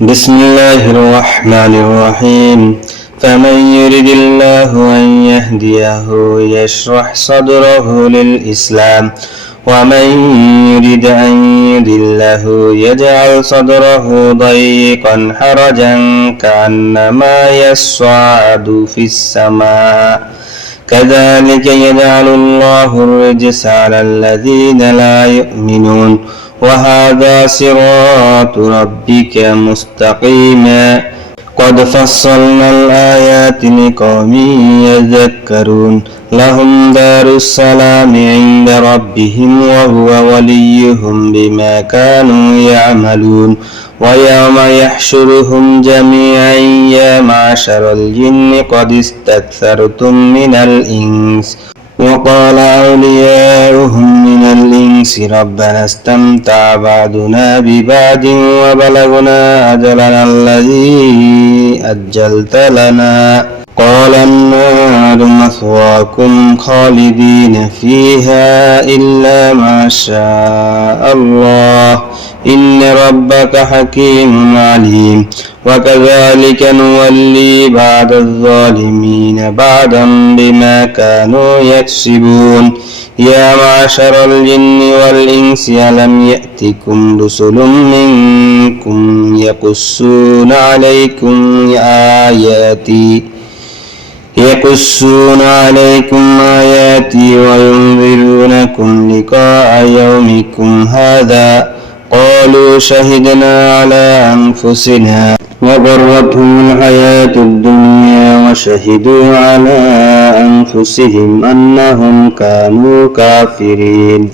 بسم الله الرحمن الرحيم فمن يرد الله أن يهديه يشرح صدره للإسلام ومن يرد أن يضله يجعل صدره ضيقا حرجا كأنما يصعد في السماء كذلك يجعل الله الرجس على الذين لا يؤمنون. وهذا صراط ربك مستقيما. قد فصلنا الآيات لقوم يذكرون. لهم دار السلام عند ربهم وهو وليهم بما كانوا يعملون. ويوم يحشرهم جميعا معشر الجن قد استكثرتم من الإنس. وقال أولياؤهم من الإنس ربنا استمتع بعضنا ببعض وبلغنا أجلنا الذي أجلت لنا. قال النار مثواكم خالدين فيها إلا ما شاء الله. إن ربك حكيم عليم. وكذلك نولي بعد الظالمين بعدا بما كانوا يكسبون. يا معشر الجن والإنس ألم يأتكم رسل منكم يقصون عليكم آياتي يقصون عليكم آياتي وينذرونكم لقاء يومكم هذا. قالوا شهدنا على أنفسنا وغرتهم الحياة الدنيا وشهدوا على أنفسهم أنهم كانوا كافرين.